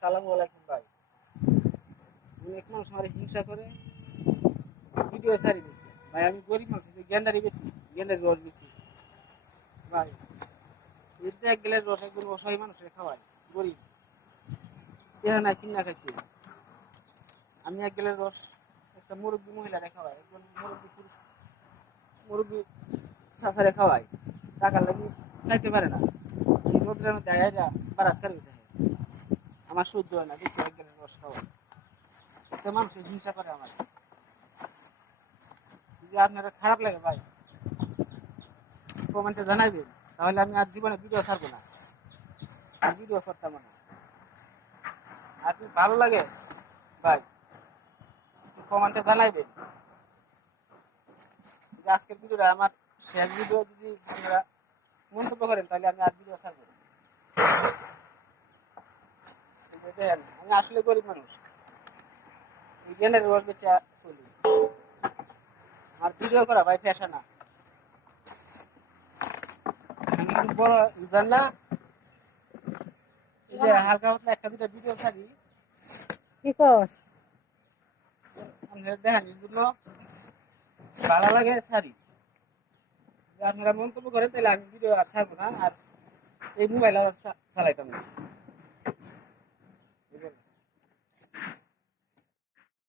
সালামু আলাইকুম ভাই। অনেক মানুষ আমার হিংসা করে ভিডিও ছাড়ি দিচ্ছে। ভাই আমি গরিব মানুষ, গেন্ডারি বেশি, গেন্ডারি রস বেশি ভাই। এতে এক গেলে রস একজন অসহায় মানুষের খাওয়াই, গরিব এরা না কিনা খাইছে। আমি এক গেলে রস একটা মুরব্বী মহিলারে খাওয়াই, একজন মুরব্বী পুরুষ মুরব্বী চাচারে খাওয়াই, টাকার লাগি খাইতে পারে না। এই রোদ্রের মধ্যে আয়া বারাত করে আমার সহ্য হয় না, দেখছি এক গেলে রস খাওয়াই। এতে মানুষের হিংসা করে আমার। যদি আপনারা খারাপ লাগে ভাই, কমেন্টে জানাইবেন, তাহলে আমি আর জীবনে ভিডিও ছাড়বো না, আর ভিডিও করতাম না। আর যদি ভালো লাগে ভাই, কমেন্টে জানাইবেন যে আজকের ভিডিওটা আমার শেষ ভিডিও। যদি আপনারা মন্তব্য করেন তাহলে আমি আর ভিডিও ছাড়বো না। দেখেন আমি আসলে গরিব মানুষ, জ্ঞানের রোড বেচা চলি। আর ভিডিও করা ভাই পেশা না, বড় ইউজার না। এই যে হালকা পাতলা একটা দুটা ভিডিও ছাড়ি, কি কস? আপনারা দেখেন এগুলো ভালো লাগে ছাড়ি। আপনারা মন্তব্য করেন তাহলে আমি ভিডিও আর ছাড়বো না, আর এই মোবাইল আর চালাইতাম না।